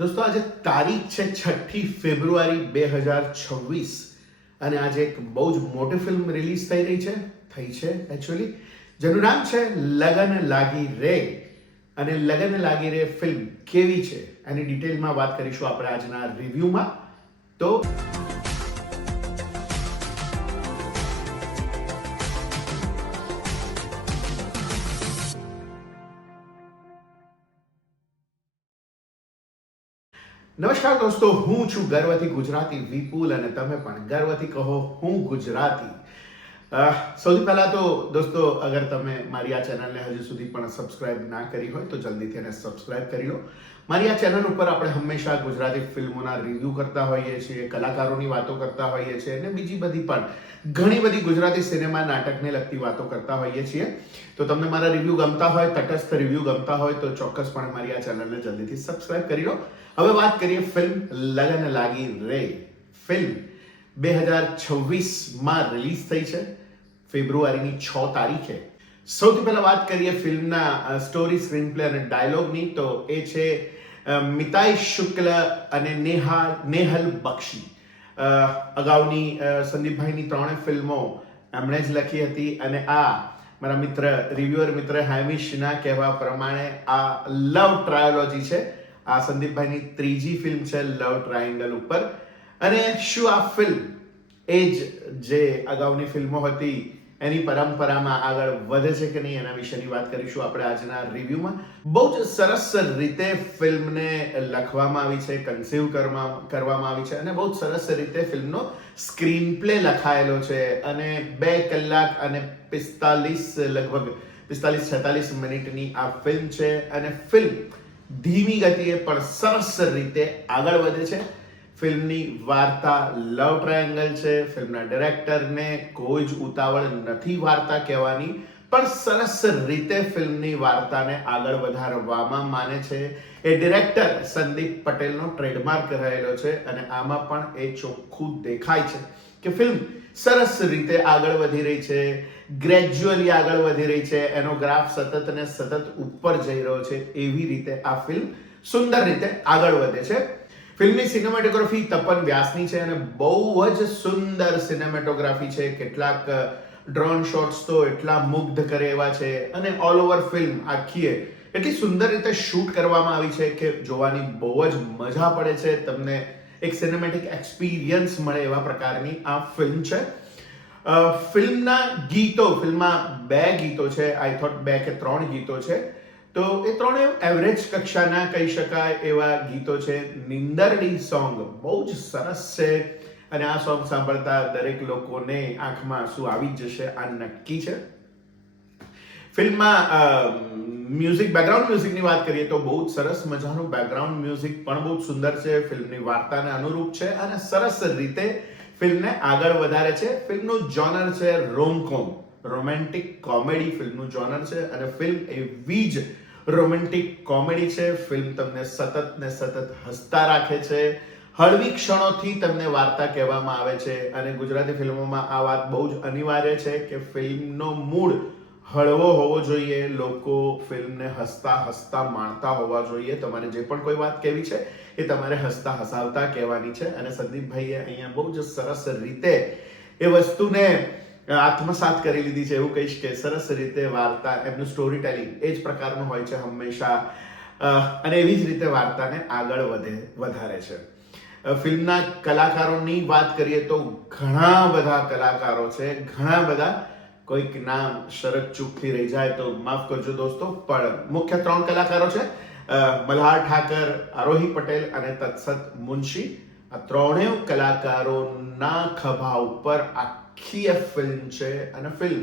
દોસ્તો આજે તારીખ છે 6 ફેબ્રુઆરી 2026 અને આજે એક બહુ જ મોટી ફિલ્મ રિલીઝ થઈ છે એકચ્યુઅલી જેનું નામ છે લગન લાગી રે. અને લગન લાગી રે ફિલ્મ કેવી છે એની ડિટેલમાં વાત કરીશું આપણે આજના રિવ્યુમાં. તો નમસ્કાર દોસ્તો, હું છું ગર્વથી ગુજરાતી વિપુલ અને તમે પણ ગર્વથી કહો હું ગુજરાતી. સૌથી પહેલા તો દોસ્તો, અગર તમે મારી આ ચેનલને હજુ સુધી પણ સબસ્ક્રાઇબ ના કરી હોય તો જલ્દીથી એને સબસ્ક્રાઇબ કરી લો. મારી આ ચેનલ ઉપર આપણે હંમેશા ગુજરાતી ફિલ્મોના રિવ્યૂ કરતા હોઈએ છીએ, કલાકારોની વાતો કરતા હોઈએ છીએ અને બીજી બધી પણ ઘણી બધી ગુજરાતી સિનેમા નાટકને લગતી વાતો કરતા હોઈએ છીએ. તો તમને મારા રિવ્યૂ ગમતા હોય, તટસ્થ રિવ્યૂ ગમતા હોય તો ચોક્કસપણે મારી આ ચેનલને જલ્દીથી સબસ્ક્રાઇબ કરી લો. હવે વાત કરીએ ફિલ્મ લગન લાગી રે. ફિલ્મ 2026માં રિલીઝ થઈ છે ફેબ્રુઆરીની 6 તારીખે. સૌથી પહેલા વાત કરીએ ફિલ્મના સ્ટોરી, સ્ક્રીન પ્લે અને ડાયલોગની. તો એ છે મિતાઈ શુક્લ અને નેહલ બક્ષી. અગાઉની સંદીપભાઈની 3 ફિલ્મો એમણે જ લખી હતી અને આ મારા મિત્ર રિવ્યુઅર મિત્ર હેમિશના કહેવા પ્રમાણે આ લવ ટ્રાયોલોજી છે. આ સંદીપભાઈની 3જી ફિલ્મ છે લવ ટ્રાયેંગલ ઉપર. અને શું આ ફિલ્મ એ જ જે અગાઉની ફિલ્મો હતી એની પરંપરામાં આગળ વધે છે કે નહીં એના વિશેની વાત કરીશું આપણે આજના રિવ્યુમાં. બહુ જ સરસ રીતે ફિલ્મને લખવામાં આવી છે, કન્સીવ કરવામાં આવી છે અને બહુ જ સરસ રીતે ફિલ્મનો સ્ક્રીન પ્લે લખાયેલો છે. અને 2 કલાક અને 45-46 મિનિટની આ ફિલ્મ છે અને ફિલ્મ ધીમી ગતિએ પણ સરસ રીતે આગળ વધે છે. ફિલ્મની વાર્તા લવ ટ્રાયેંગલ છે. ફિલ્મના ડિરેક્ટરને કોઈ જ ઉતાવળ નથી વાર્તા કહેવાની, પણ સરસ રીતે ફિલ્મની વાર્તાને આગળ વધારવામાં માને છે. એ ડિરેક્ટર સંદીપ પટેલનો ટ્રેડમાર્ક રહેલો છે અને આમાં પણ એ ચોખ્ખું દેખાય છે કે ફિલ્મ સરસ રીતે આગળ વધી રહી છે, ગ્રેજ્યુઅલી આગળ વધી રહી છે, એનો ગ્રાફ સતત ને સતત ઉપર જઈ રહ્યો છે. એવી રીતે આ ફિલ્મ સુંદર રીતે આગળ વધે છે. ફિલ્મની સિનેમેટોગ્રાફી તપન વ્યાસની છે અને બહુ જ સુંદર સિનેમેટોગ્રાફી છે. કેટલાક ડ્રોન શોટ્સ તો એટલા મુગ્ધ કરે એવા છે અને ઓલ ઓવર ફિલ્મ આખીએ એટલી સુંદર રીતે શૂટ કરવામાં આવી છે કે જોવાની બહુ જ મજા પડે છે. તમને એક સિનેમેટિક એક્સપિરિયન્સ મળે એવા પ્રકારની આ ફિલ્મ છે. ફિલ્મના ગીતો, ફિલ્મમાં 2 ગીતો છે, આઈ થોટ 2 કે 3 ગીતો છે. તો એ 3 એવરેજ કક્ષાના કહી શકાય એવા ગીતો છે. નિંદરડી સોંગ બહુ જ સરસ છે અને આ સોંગ સાંભળતા દરેક લોકોને આંખમાં આંસુ આવી જ જશે, આ નક્કી છે. ફિલ્મમાં મ્યુઝિક, બેકગ્રાઉન્ડ મ્યુઝિકની વાત કરીએ તો બહુ જ સરસ મજાનું બેકગ્રાઉન્ડ મ્યુઝિક પણ બહુ જ સુંદર છે, ફિલ્મની વાર્તાને અનુરૂપ છે અને સરસ રીતે ફિલ્મને આગળ વધારે છે. ફિલ્મનું જોનર છે રોમકોમ, રોમેન્ટિક કોમેડી ફિલ્મનું જોનર છે અને ફિલ્મ એવી જ રોમેન્ટિક કોમેડી છે. ફિલ્મ તમને સતત ને સતત હસતા રાખે છે. હળવી ક્ષણોથી તમને વાર્તા કહેવામાં આવે છે અને ગુજરાતી ફિલ્મોમાં આ વાત બહુ જ અનિવાર્ય છે કે ફિલ્મનો મૂડ હળવો હોવો જોઈએ, લોકો ફિલ્મને હસતા હસતા માણતા હોવા જોઈએ. તમારે જે પણ કોઈ વાત કહેવી છે એ તમારે હસતા હસાવતા કહેવાની છે અને સંદીપભાઈએ અહીંયા બહુ જ સરસ રીતે એ વસ્તુને આત્મસાત કરી લીધી છે એવું કહીશ કે સરસ રીતે વાર્તા, એમનું સ્ટોરી ટેલિંગ એ જ પ્રકારનું હોય છે હંમેશા અને એવી જ રીતે વાર્તાને આગળ વધારે છે. ફિલ્મના કલાકારોની વાત કરીએ તો ઘણા બધા કલાકારો છે, ઘણા બધા. કોઈક નામ શરત ચૂકથી રહી જાય તો માફ કરજો દોસ્તો, પણ મુખ્ય 3 કલાકારો છે, મલ્હાર ઠાકર, આરોહી પટેલ અને તત્સત મુનશી. આ 3 કલાકારોના ખભા ઉપર આખી ફિલ્મ છે અને ફિલ્મ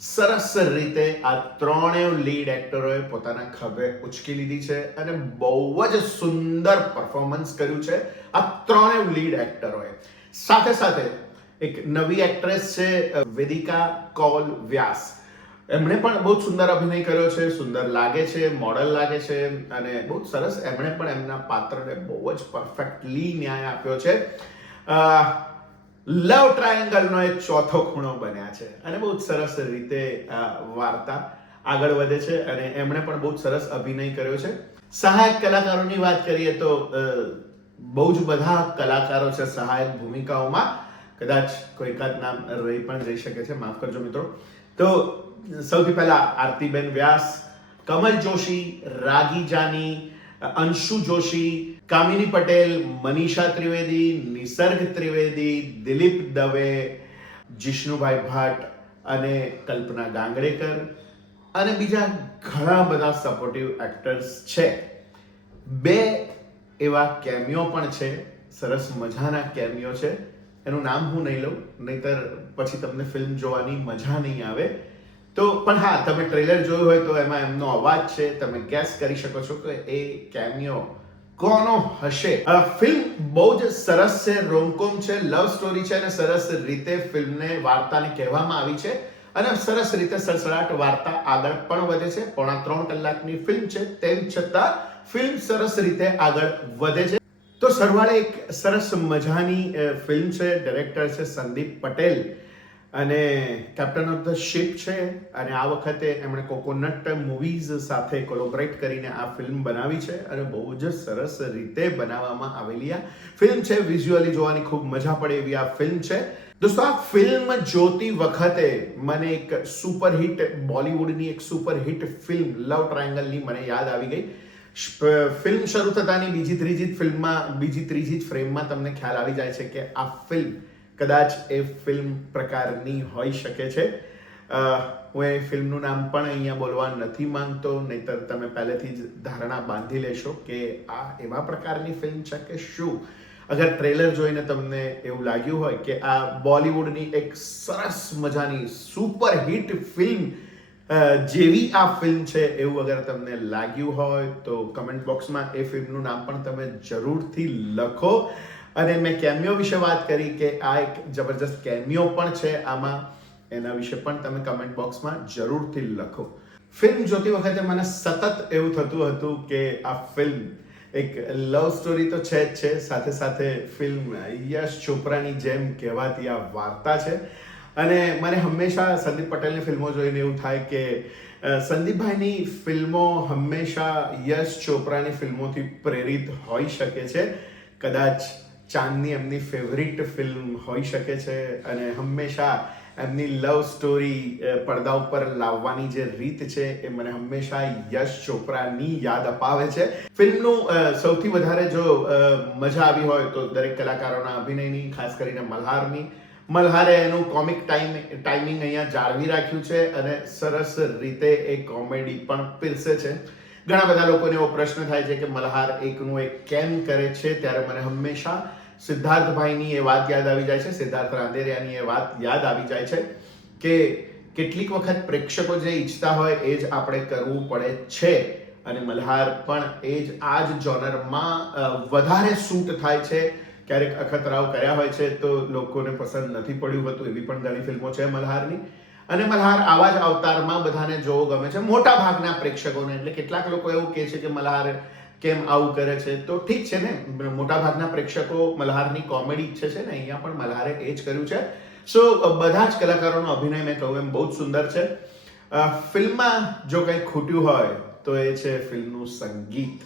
સરસ રીતે આ 3 લીડ એક્ટરોએ પોતાના ખભે ઉચકી લીધી છે અને બહુ જ સુંદર પરફોર્મન્સ કર્યું છે આ 3 લીડ એક્ટરોએ. સાથે સાથે એક નવી એક્ટ્રેસ છે વેદિકા કૌલ વ્યાસ. એમણે પણ બહુ સુંદર અભિનય કર્યો છે, સુંદર લાગે છે, મોડલ લાગે છે અને બહુ સરસ એમણે પણ એમના પાત્રને બહુ જ પરફેક્ટલી ન્યાય આપ્યો છે. લવ ટ્રાયેંગલનો એક 4થો ખૂણો બન્યા છે અને બહુ સરસ રીતે વાર્તા આગળ વધે છે અને એમણે પણ બહુ સરસ અભિનય કર્યો છે. સહાયક કલાકારોની વાત કરીએ તો બહુ જ બધા કલાકારો છે સહાયક ભૂમિકાઓમાં. કદાચ કોઈ એકાદ નામ રહી પણ જઈ શકે છે, માફ કરજો મિત્રો. તો સૌથી પહેલા આરતીબેન વ્યાસ, કમલ જોશી, રાગી જાની, અંશુ જોશી, કામિની પટેલ, મનીષા ત્રિવેદી, નિસર્ગ ત્રિવેદી, દિલીપ દવે, જિષ્ણુભાઈ ભટ્ટ અને કલ્પના ગાંગડેકર અને બીજા ઘણા બધા સપોર્ટિવ એક્ટર્સ છે. 2 એવા કેમિયો પણ છે, સરસ મજાના કેમિયો છે. એનું નામ હું નહીં લઉં, નહીતર પછી તમને ફિલ્મ જોવાની મજા નહીં આવે. તો પણ હા, તમે ટ્રેલર જોયું હોય તો એમાં એમનો અવાજ છે, તમે ગેસ કરી શકો છો કે એ કેમિયો કોનો હશે. ફિલ્મ બહુ જ સરસ છે, રોમકોમ છે, લવ સ્ટોરી છે અને સરસ રીતે ફિલ્મને વાર્તાને કહેવામાં આવી છે અને સરસ રીતે સડસડાટ વાર્તા આગળ પણ વધે છે. 3.5 કલાકની ફિલ્મ છે, તેમ છતાં ફિલ્મ સરસ રીતે આગળ વધે છે. તો સરવાળે એક સરસ મજાની ફિલ્મ છે. ડાયરેક્ટર છે સંદીપ પટેલ અને કેપ્ટન ઓફ ધ શિપ છે અને આ વખતે એમણે કોકોનટ મૂવીઝ સાથે કોલોબરેટ કરીને આ ફિલ્મ બનાવી છે અને બહુ જ સરસ રીતે બનાવવામાં આવેલી આ ફિલ્મ છે. વિઝ્યુઅલી જોવાની ખૂબ મજા પડે એવી આ ફિલ્મ છે. દોસ્તો, આ ફિલ્મ જોતી વખતે મને એક સુપરહિટ બોલિવૂડની એક સુપરહિટ ફિલ્મ લવ ટ્રાયેંગલની મને યાદ આવી ગઈ. ફિલ્મ શરૂ થતાની બીજી ત્રીજી જ ફ્રેમમાં તમને ખ્યાલ આવી જાય છે કે આ ફિલ્મ કદાચ એ ફિલ્મ પ્રકારની હોઈ શકે છે. હું એ ફિલ્મનું નામ પણ અહીંયા બોલવા નથી માંગતો, નહીતર તમે પહેલેથી જ ધારણા બાંધી લેશો કે આ એવા પ્રકારની ફિલ્મ છે કે શું. અગર ટ્રેલર જોઈને તમને એવું લાગ્યું હોય કે આ બોલિવૂડની એક સરસ મજાની સુપરહિટ ફિલ્મ જેવી આ ફિલ્મ છે એવું અગર તમને લાગ્યું હોય તો કમેન્ટ બોક્સમાં એ ફિલ્મનું નામ પણ તમે જરૂરથી લખો. અને મેં કેમિયો વિશે વાત કરી કે આ એક જબરજસ્ત કેમિયો પણ છે આમાં, એના વિશે પણ તમે કમેન્ટ બોક્સમાં જરૂરથી લખો. ફિલ્મ જોતી વખતે મને સતત એવું થતું હતું કે આ ફિલ્મ એક લવ સ્ટોરી તો છે જ છે, સાથે સાથે ફિલ્મ યશ ચોપરાની જેમ કહેવાતી આ વાર્તા છે. અને મને હંમેશા સંદીપ પટેલની ફિલ્મો જોઈને એવું થાય કે સંદીપભાઈની ફિલ્મો હંમેશા યશ ચોપરાની ફિલ્મોથી પ્રેરિત હોઈ શકે છે. કદાચ ચાંદની એમની ફેવરિટ ફિલ્મ હોઈ શકે છે અને હંમેશા એમની લવ સ્ટોરી પડદા ઉપર લાવવાની જે રીત છે એ મને હંમેશા યશ ચોપરાની યાદ અપાવે છે. ફિલ્મનું સૌથી વધારે જો મજા આવી હોય તો દરેક કલાકારોના અભિનયની, ખાસ કરીને મલ્હારની. મલ્હારે એનું કોમિક ટાઈમિંગ અહીંયા જાળવી રાખ્યું છે અને સરસ રીતે એ કોમેડી પણ પીરસે છે. ઘણા બધા લોકોને એવો પ્રશ્ન થાય છે કે મલ્હાર એકનું એક કેમ કરે છે, ત્યારે મને હંમેશા સિદ્ધાર્થભાઈની એ વાત યાદ આવી જાય છે, સિદ્ધાર્થ રાંદેરિયાની એ વાત યાદ આવી જાય છે કે કેટલીક વખત પ્રેક્ષકો જે ઈચ્છતા હોય એ જ આપણે કરવું પડે છે અને મલ્હાર પણ એ જ આ જ જોનરમાં વધારે શૂટ થાય છે. ક્યારેક અખતરાવ કર્યા હોય છે તો લોકોને પસંદ નથી પડ્યું હતું, એવી પણ ઘણી ફિલ્મો છે મલ્હારની. અને મલ્હાર આવા જ અવતારમાં બધાને જોવો ગમે છે, મોટા ભાગના પ્રેક્ષકોને. એટલે કેટલાક લોકો એવું કહે છે કે મલ્હાર કેમ આવું કરે છે, તો ઠીક છે ને, મોટા ભાગના પ્રેક્ષકો મલ્હારની કોમેડી ઈચ્છે છે ને, અહીંયા પણ મલ્હારે એ જ કર્યું છે. સો બધા જ કલાકારોનો અભિનય મેં કહું એમ બહુ જ સુંદર છે. ફિલ્મમાં જો કંઈ ખૂટ્યું હોય તો એ છે ફિલ્મનું સંગીત.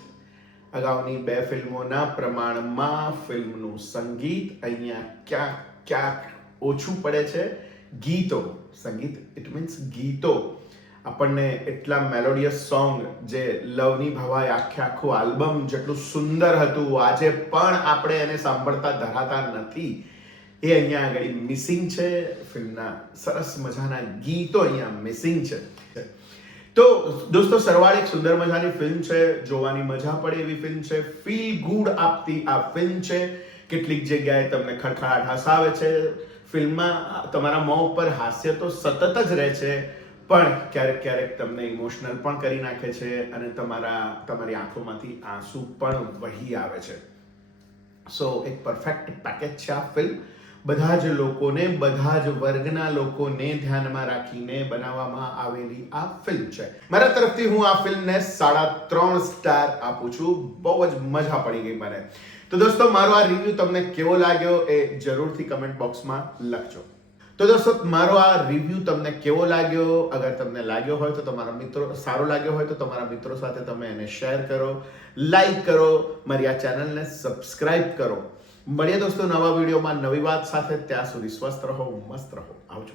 અગાઉની 2 ફિલ્મોના પ્રમાણમાં ફિલ્મનું સંગીત અહીંયા ક્યાંક ઓછું પડે છે. સંગીત ઇટ મીન્સ ગીતો આપણને એટલા મેલોડિયસ સોંગ જે લવની ભવાઈ આખું આલ્બમ જેટલું સુંદર હતું, આજે પણ આપણે એને સાંભળતા ધરાતા નથી. એ અહીંયા આગળ મિસિંગ છે. ફિલ્મના સરસ મજાના ગીતો અહીંયા મિસિંગ છે. તો દોસ્તો, સરવાળે એક સુંદર મજાની ફિલ્મ છે, જોવાની મજા પડે એવી ફિલ્મ છે, ફીલ ગુડ આપતી આ ફિલ્મ છે. કેટલીક જગ્યાએ તમને ખડખડાટ હસાવે છે. ફિલ્મમાં તમારા મોં ઉપર હાસ્ય તો સતત જ રહે છે, પણ ક્યારેક તમને ઇમોશનલ પણ કરી નાખે છે અને તમારી આંખોમાંથી આંસુ પણ વહી આવે છે. સો એક પરફેક્ટ પેકેજ છે આ ફિલ્મ. બધા જ લોકોને, બધા જ વર્ગના લોકોને ધ્યાનમાં રાખીને બનાવવામાં આવેલી આ ફિલ્મ છે. મારા તરફથી હું આ ફિલ્મને 3.5 સ્ટાર આપું છું. બહુ જ મજા પડી ગઈ મને. તો દોસ્તો, મારો આ રિવ્યુ તમને કેવો લાગ્યો એ જરૂરથી કમેન્ટ બોક્સમાં લખજો. તો દોસ્તો મારો આ રિવ્યુ તમને કેવો લાગ્યો? અગર તમને લાગ્યો હોય તો તમારા મિત્રો સારો લાગ્યો હોય તો તમારા મિત્રો સાથે તમે એને શેર કરો, લાઈક કરો, મારી આ ચેનલને સબસ્ક્રાઇબ કરો. મળીએ દોસ્તો નવા વિડીયોમાં નવી વાત સાથે. ત્યાં સુધી સ્વસ્થ રહો, મસ્ત રહો. આવજો.